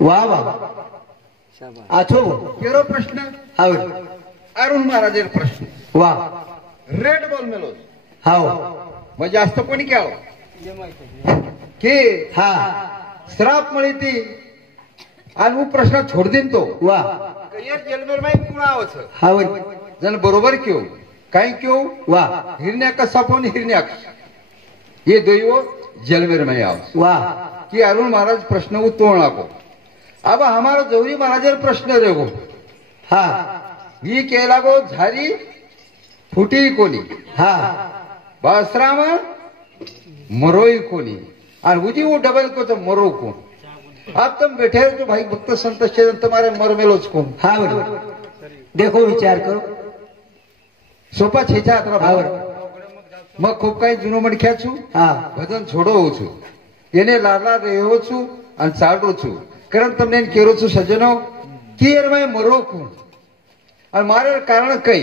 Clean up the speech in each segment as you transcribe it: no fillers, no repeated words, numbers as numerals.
वाह वाह आठो केरो प्रश्न हाव अरुण महाराजेर प्रश्न वाह रेड बॉल मेलोस हाव मग जास्त कोणी क्या की हा श्राप मळी ती आणि હું પ્રશ્ન છોડ દીન તો वाह કયર જેલમેર માં કોણ આવે છે हाव જન બરોબર क्यों કાઈ क्यों वाह हिरण्याक सपोन हिरण्याक ये दोयो जेलमेर में आओ वाह कि अरुण महाराज प्रश्न उत्तर नाको अब हमारा जौरी महाराज प्रश्न रेगो हा ही केला गो झारी फुटी कोणी हा बासराम मरोई कोणी और उजी वो डबल को तो मरो को अब तुम बैठे हो तो भाई भक्त संत चेतन तुम्हारे मर मेलोच को हाव देखो विचार करो सोपा छेचा अतरा भावर मग खूप काही जुनो मडख्या छु हा भजन छोडो છું એને લાલા રહ્યો છું અને ચાલુ છું કારણ તમને કેરો છું સજ્જનો કેર માં મરો કોણ અને મારે કારણ કઈ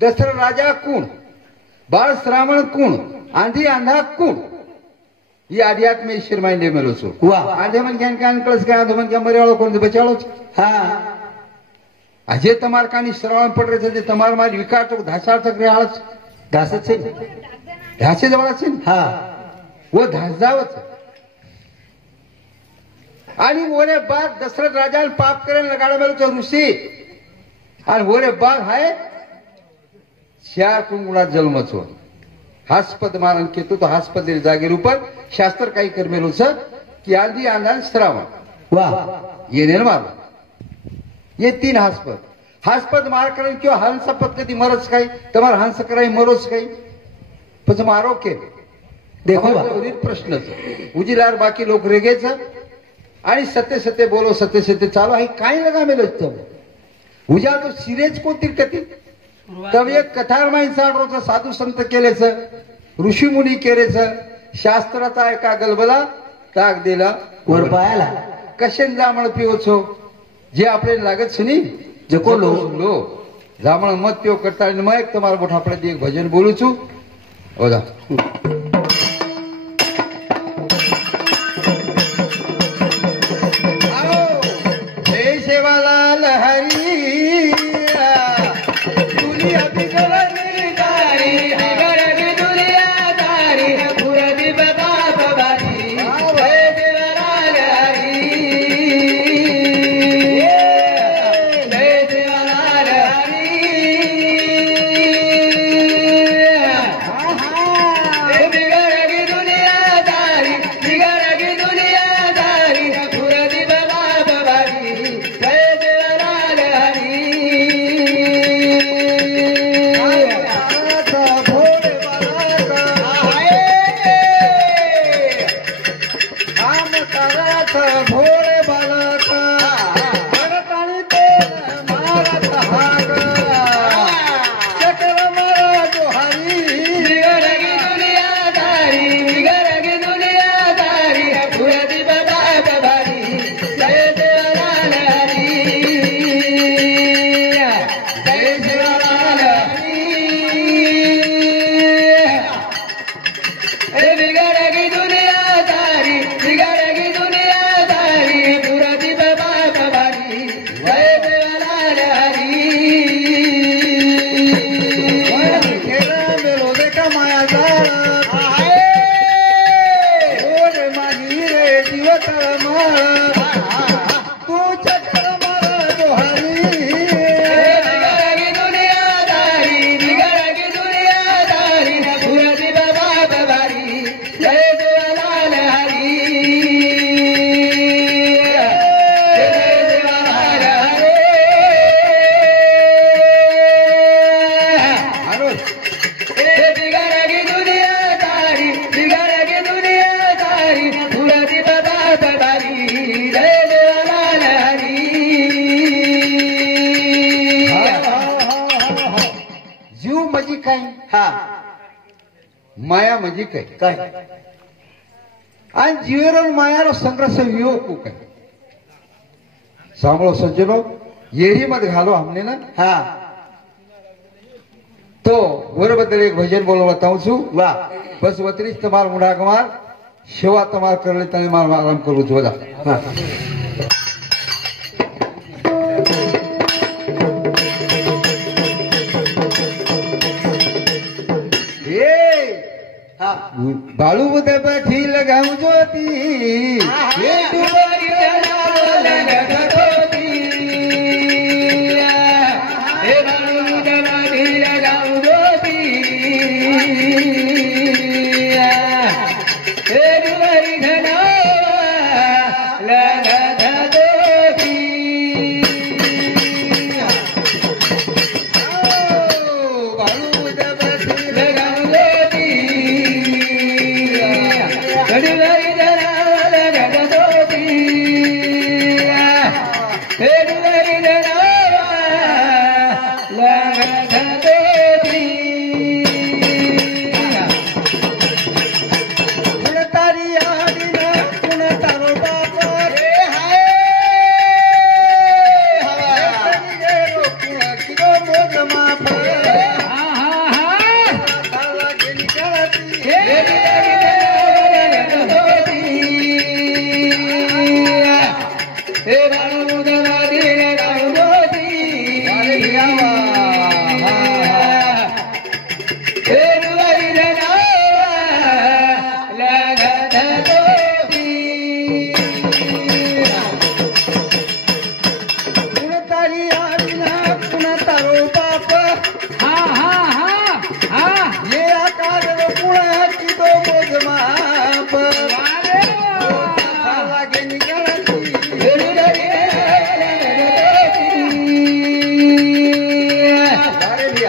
દશરથ રાજા કોણ બાળ શ્રાવણ કોણ આંધી આંધા કોણ ये आध्यात्म में ईश्वर में ने मेलो છું वाह आधे मन ज्ञान कान कळस का आधे मन क्या मरेवाळो कोण बचाळो છે हा આજે તમાર કાની શ્રવણ પડે છે જે તમાર મારી વિકાર તો ધાસાળ તક રેહાળ છે घासच છે ધાસે જવાળા છે ને हा वो धासदावत आणि वोरे बाद दशरथ राजाने पाप करेन लगाडा मेलो तो ऋषी आणि वोरे बाद हाय चार कुंगुणा जन्म छो हास्पद मारन केतो तो हास्पद जागेर ऊपर शास्त्र काही कर मेलो छ कि आंधी आंधन श्रावण वाह ये ने मार ये तीन हास्पद हास्पद मार करेन क्यों हंस पद कधी मरच काही तमार हंस कराई मरोच काही પછી મારો કે देखो प्रश्न उजिलार बाकी लोक रेगेच आणि सत्य सत्य बोलो सत्य सत्य चालू आहे काय लगा मेलो उजा तो सिरेज कोणती कती तब एक कथार माहीत साडरोच साधू संत केलेच ऋषी मुनी केलेच शास्त्राचा एका गलबला टाक दिला वर पायाला कशेन जामण पिओ छो जे आपले लागत છે ની जको लो लो जामण मत पिओ करता मैं एक તમારા મોઠા આપણે એક ભજન બોલું છું ઓદા सेवालाल हरी दुनिया बिगड़नी दारी बिगड़नी दुनिया दारी पूरा भी बता बबारी सेवालाल हरी सेवालाल हरी बिगड़नी दुनिया दारी बिगड़नी दुनिया दारी पूरा भी बता बबारी भोले बालक भरतानी ते मारत हाग चक्र मारा जोहारी बिगड़गी दुनियादारी बिगड़गी दुनियादारी पूरी बाबा बबारी जय देवलाल हरी जय देवलाल हरी बिगड़गी दुनियादारी बिगड़गी दुनियादारी पूरी बाबा बबारी जय देवलाल हरी खेला मेलो देखा माया जाल ओरे मागी रे दिवतर माळ तू चक्र मार जोहारी बिगड़गी दुनियादारी बिगड़गी दुनियादारी पूरी बाबा बबारी जय देवलाल हरी जय देवलाल हरी बिगड़गी दुनियादारी बिगड़गी दुनियादारी पूरी बाबा बबारी जय देवलाल हरी जीव म्हणजे काय हा माया म्हणजे काय काय आणि जीवेरो मायारो संघर्ष वियोग काय सांभळो सज्जनो येरी मत घालो हमने ना हा तो बद्दल एक भजन बोलवा बताऊं છું वाह बस वतरीच તમાર મુડાકમાર સેવા તમાર કરલે તમે માર આરામ કરું છું બધા हा बाळू दबठी लगाऊ ज्योती हे डुबरी जनावल लगतोती हे बाळू दबठी लगाऊ ज्योती हे डुबरी जनावल लगतोती बाळू दबठी लगाऊ ज्योती डुबरी जनावल लगतोती हे डुबरी जनावल लगतोती कुण तारी आडीना कुण तारो बाप रे हाय कुण किलो मोज माप ताला गेली कळती हे हे बाळू दबठी लगाऊ ज्योती हे डुबरी जनावल लगतोती कुण तारी आडीना कुण तारो बाप ये आकार कुण कितो मोज माप ताला गेली कळती हे डुबरी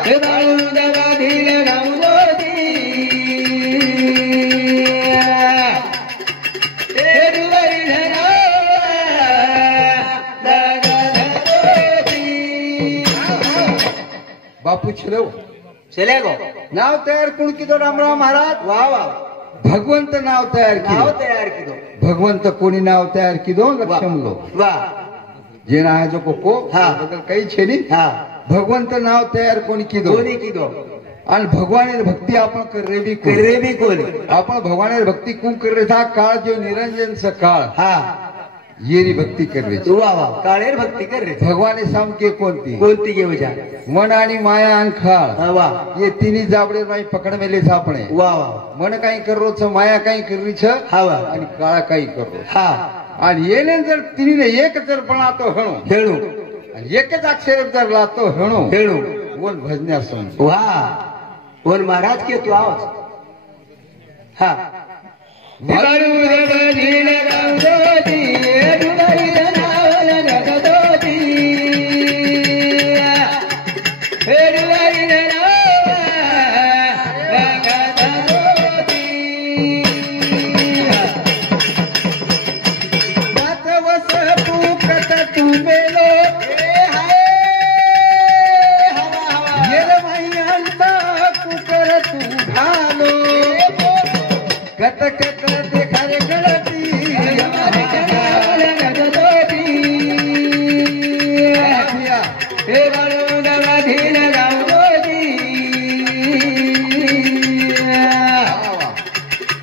हे बाळू दबठी लगाऊ ज्योती हे डुबरी जनावल लगतोती बापू छलो चलेगो नाव तयार कोण कितो रामराव महाराज वा वा भगवंत नाव तयार नाव केलं तयार किदो भगवंत कोणी नाव तयार किदो लक्षमलो वा जे ना जो कोको हा. बदल काही छेनी हा भगवंत नाव तयार कोणी किदो कोणी किदो आणि भगवानेर भक्ती आपण करे बी कोण करे बी कोणी आपण भगवानेर भक्ती कोण करे था काळ जो निरंजनचा काळ हा येरी भक्ती करणे वा वा काळेर भक्ती कर रे भगवाने सामके कोणती कोणती घेऊ जा मन आणि माया आणि खाळ हा, वा ये तिन्ही जाबडे माई पकड मेले सापणे वा वा मन काही करो छ माया काही करी छ हा वा आणि काळा काही करो हा आणि येणे जर तिने एक जर बनातो हणो खेळू आणि एकच अक्षर जर लातो हणो खेळू बोल भजन्या समज वा वर महाराज के तू आवाज हा बाळू दबठी लगाऊ ज्योती डुबरी जनावल लगतोती हे डुबरी जनावल लगतोती वाचवस पूकत तू मेलो येर मैयांचा कुकर तू घालो कत कत देखारे गळती डुबरी जनावल लगतोती हे बाळू दबठी लगाऊ ज्योती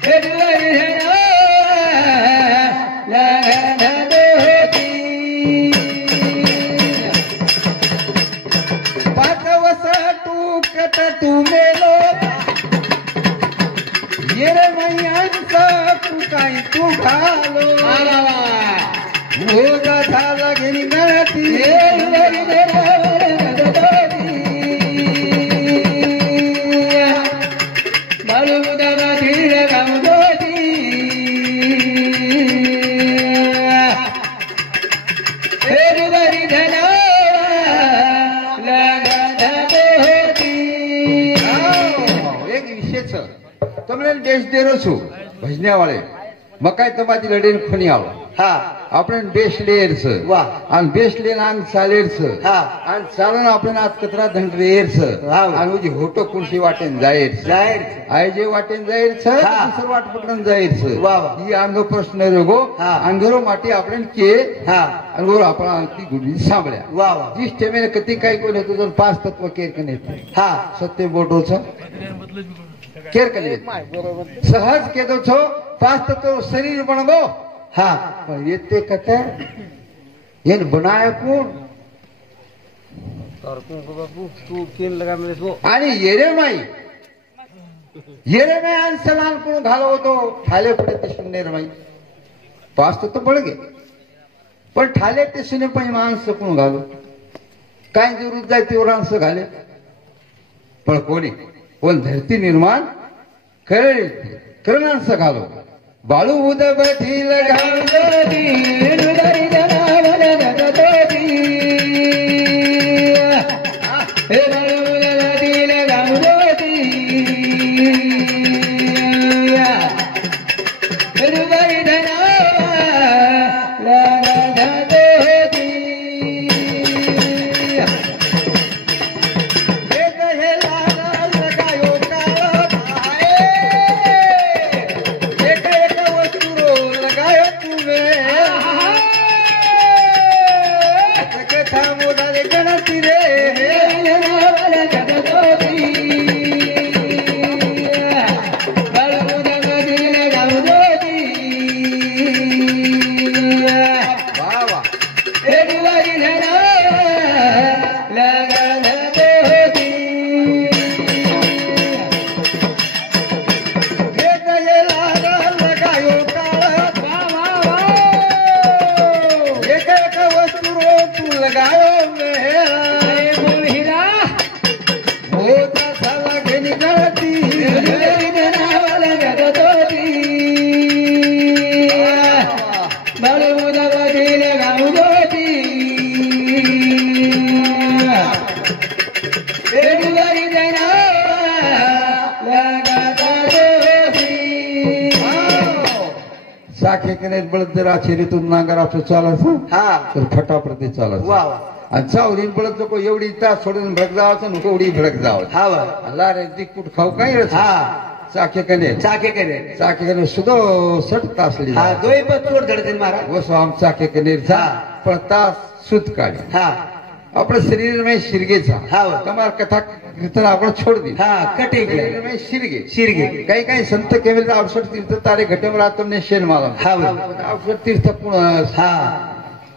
हे डुबरी जनावल लगतोती पाचवस टूकत तू मेलो येर मैयांचा तू काही तू घालो भोग झाला घेणी गळती बाळू दबठी लगाऊ ज्योती हे डुबरी जनावल लगतोती एक विशेष તમને દેશ દેરો છું ભજન્યા વાળે મકાઈ તમારી લડીને ખણી આવો हा આપણે દેશ લેર છે વાહ. અને દેશ લેન આંગ ચાલેર છે હા. અને ચાલન આપણે આજ કતરા ધંડ રેર છે વાહ. અને જે હોટો કુર્સી વાટેન જાહેર છે जाहीर આ જે વાટેન જાહેર છે હા. દુસર વાટ પકડન જાહેર છે વાહ, વાહ. ઈ આંગો પ્રશ્ન રેગો હા. આંગરો માટે આપણે કે हा અંગોર આપણા આંગથી ગુડી સાંભળ્યા वा वा જીસ ટેમે કતી કાઈ કોઈ નતું તો પાંચ તત્વ કેર કને हा સત્ય બોટો છે કેર કરી સહજ કેતો છો પાંચ તત્વ શરીર બનગો હા પણ એ તે કથે એને બનાય કોણ आणि येरेमाई अंशलान कोण घालो होतो ठाले पडे ते शून्यरमाई पाच तो पड गे पण ठाले ते शून्य पण माणसं कोण घालो काय जरूर जाय तेवढं अंश घाले पण कोण धरती निर्माण करेल करण अंश घालो बाळू उद बठील जर आचेरीतून नांगर आपलं चालायचं तर फटाफट चालायचं आणि चावरीन पडत नको एवढी तास सोडून भडक जावायचं नको एवढी भडक जावं लारे ती कुठ खाऊ काय चाके सुद्धा 60 तास वसो आम चाके कनेर पण तास सुत काढे आपलं शरीर में शिरगेचा तुम्हाला कथा कीर्तन आपण छोड दी कटे में शिरगे काही संत केवल अवसर तीर्थ तारे घटेम तुमने शेन माला अवसर तीर्थ पुनः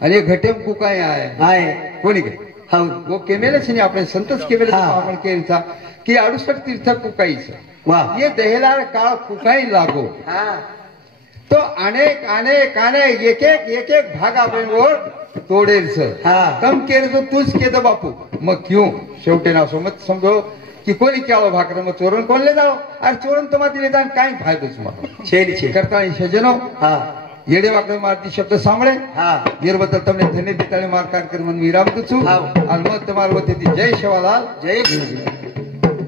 आणि घटेम को काय आहे कोणी काय वो केमेलच नाही आपण संतच केमेल आपण केलचा की 68 तीर्थ कुकाईच ये दहेलार काळ कुकाई लागो तो अनेक अनेक अनेक एक एक भाग आपण तोडेल सर कम केलं तो तूच केलं बापू मग क्यों शेवटे ना सोमत समजो की कोणी केलो भाकर मग चोरण कोणले जाओ अरे चोरण तुम्हाला दिले काय फायदोच मग करता सजनो येडे वाकडे मारती शब्द सांभळे वीरबद्दल તમને ધન્ય દીતાળે માર કાર્યક્રમ વિરામ દઉં છું અને મત તમારો વતીથી જય સેવાલાલ જય